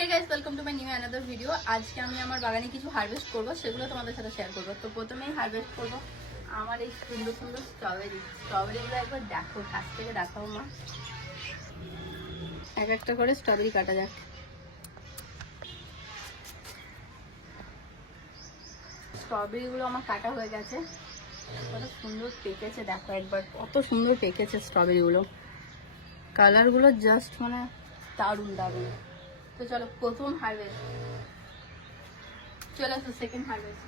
Hey guys, welcome to my new another video. আজকে আমি আমার বাগানে কিছু হারভেস্ট করব, সেগুলো তোমাদের সাথে শেয়ার করব। তো প্রথমেই হারভেস্ট করব আমার এই সুন্দর সুন্দর স্ট্রবেরিগুলো একবার দেখো, কাছ থেকে দেখাও মা। এক একটা করে স্ট্রবেরি কাটা যাক। স্ট্রবেরিগুলো আমার কাটা হয়ে গেছে। কত সুন্দর পেকেছে দেখো একবার, কত সুন্দর পেকেছে স্ট্রবেরিগুলো। কালারগুলো জাস্ট মানে দারুণ দারুণ। তো চলো প্রথম হারভেস্ট, চলে আসো সেকেন্ড হারভেস্ট।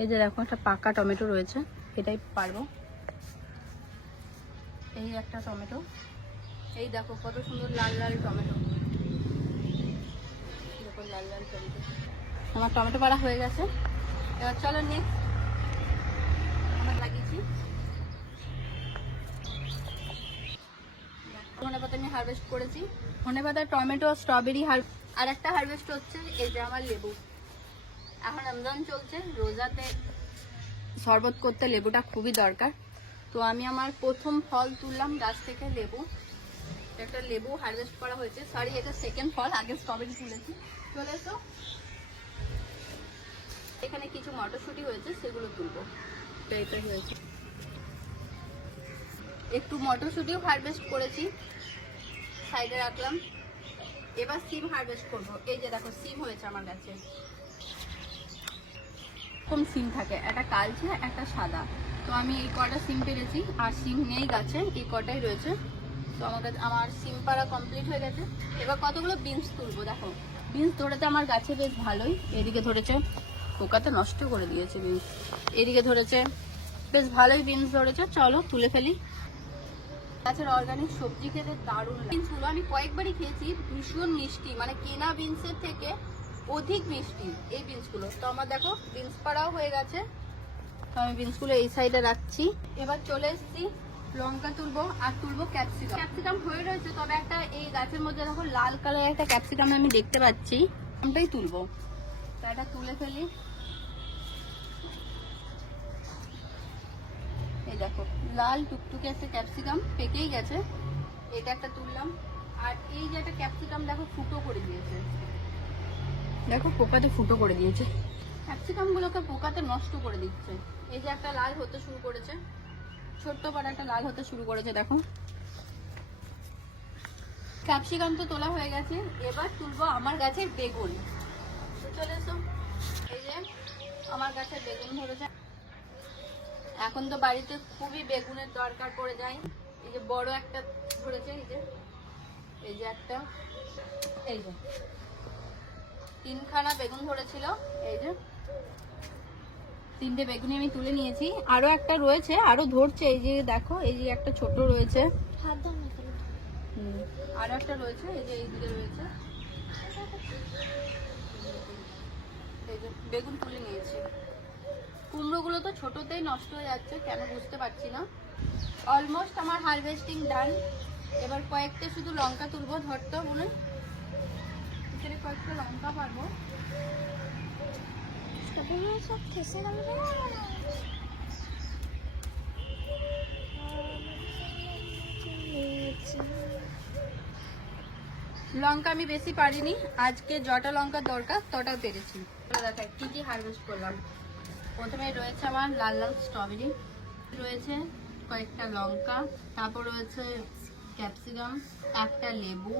এই যে দেখো একটা পাকা টমেটো রয়েছে, এটাই পারবো। এই একটা টমেটো, এই দেখো কত সুন্দর লাল লাল টমেটো, দেখো লাল লাল টমেটো। আমার টমেটো পাড়া হয়ে গেছে। এবার চলো নেক্সট আমরা লাগিয়েছি ধনেপাতা, আমি হারভেস্ট করেছি ধনেপাতা, টমেটো, স্ট্রবেরি। আর একটা হারভেস্ট হচ্ছে এই যে আমার লেবু। এখন রমজান চলছে, রোজাতে শরবত করতে লেবুটা খুবই দরকার। তো আমি আমার প্রথম ফল তুললাম গাছ থেকে, লেবু। একটা লেবু হারভেস্ট করা হয়েছে, সরি এটা সেকেন্ড ফল, আগে স্ট্রবেরি তুলেছি। চলে এসো, এখানে কিছু মটরশুঁটি হয়েছে, সেগুলো তুলবো। এটা হয়েছে, একটু মটরশুঁটিও হারভেস্ট করেছি, সাইডে রাখলাম। এবার সিম হারভেস্ট করব। এই যে দেখো সিম হয়েছে আমার গাছে। এরকম সিম থাকে, একটা কালচে একটা সাদা। তো আমি এই কটা সিম পেরেছি, আর সিম নেই গাছে, এই কটাই রয়েছে। তো আমার সিম পাড়া কমপ্লিট হয়ে গেছে। এবার কতগুলো বিনস তুলবো। দেখো বিনস ধরেছে আমার গাছে বেশ ভালোই। এদিকে ধরেছে, পোকাতে নষ্ট করে দিয়েছে বিনস। এদিকে ধরেছে বেশ ভালোই বিনস ধরেছে। চলো তুলে ফেলি। গাছের অর্গানিক সবজি খেতে দারুণ লাগে। বিনসগুলো আমি কয়েকবারই খেয়েছি, ভীষণ মিষ্টি, মানে কেনা বিনসের থেকে অধিক মিষ্টি এই বিনসগুলো। তো আমার দেখো বিনস পাড়াও হয়ে গেছে। তো আমি বিনসগুলো এই সাইডে রাখছি। এবার চলে এসেছি লঙ্কা তুলবো, আর তুলবো ক্যাপসিকাম। ক্যাপসিকাম হয়ে রয়েছে, তবে একটা এই গাছের মধ্যে দেখো লাল কালারের একটা ক্যাপসিকাম আমি দেখতে পাচ্ছি, আমটাই তুলবো। তো এটা তুলে ফেলি। এই দেখো লাল টুকটুকে একটা ক্যাপসিকাম পেকেই গেছে, এটা একটা তুললাম। আর এই যে একটা ক্যাপসিকাম দেখো ফুটো করে দিয়েছে, দেখো পোকাতে ফুটো করে দিয়েছে। ক্যাপসিকাম গুলোকে পোকাতে নষ্ট করে দিচ্ছে। এই যে একটা লাল হতে শুরু করেছে, ছোট্ট পাড়া একটা লাল হতে শুরু করেছে দেখো। ক্যাপসিকাম তো তোলা হয়ে গেছে, এবার তুলবো আমার গাছের বেগুন। চলে এসো, এই যে আমার গাছের বেগুন ধরেছে। এখন তো বাড়িতে খুবই বেগুনের দরকার পড়ে যায়। এই যে বড় একটা ধরেছে, এই যে একটা, এই যে তিনখানা বেগুন ধরেছিল। এই যে তিনটে বেগুনি আমি তুলে নিয়েছি, আরো একটা রয়েছে, আরো ধরছে। এই যে দেখো, এই যে একটা ছোট রয়েছে, আরো একটা রয়েছে, এই যে এইদিকে রয়েছে। এই যে বেগুন তুলে নিয়েছি। কুমড়োগুলো তো ছোটতেই নষ্ট হয়ে যাচ্ছে, কেন বুঝতে পারছি না। অলমোস্ট আমার হারভেস্টিং ডান। এবার কয়েকটা শুধু লঙ্কা তুলবো, ধরতে মনে এখানে কয়েকটা লঙ্কা পারবো। লঙ্কা আমি বেশি পারিনি, আজকে যটা লঙ্কা দরকার তটা পেরেছি। দেখায় কি কি হারভেস্ট করলাম। প্রথমে রয়েছে আমার লাল লাল স্ট্রবেরি, রয়েছে কয়েকটা লঙ্কা, তারপর রয়েছে ক্যাপসিকাম, একটা লেবু,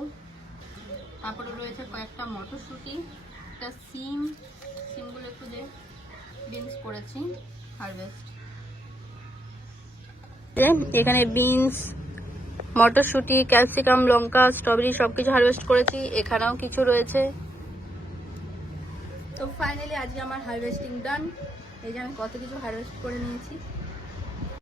তারপরে রয়েছে কয়েকটা মটরশুঁটি, একটা সিম, সিমগুলো একটু দিয়ে বিনস করেছি হারভেস্ট। এখানে বিনস, মটরশুঁটি, ক্যাপসিকাম, লঙ্কা, স্ট্রবেরি সবকিছু হারভেস্ট করেছি। এখানেও কিছু রয়েছে। তো ফাইনালি আজকে আমার হারভেস্টিং ডান। এই যে আমি কত কিছু হারভেস্ট করে নিয়েছি।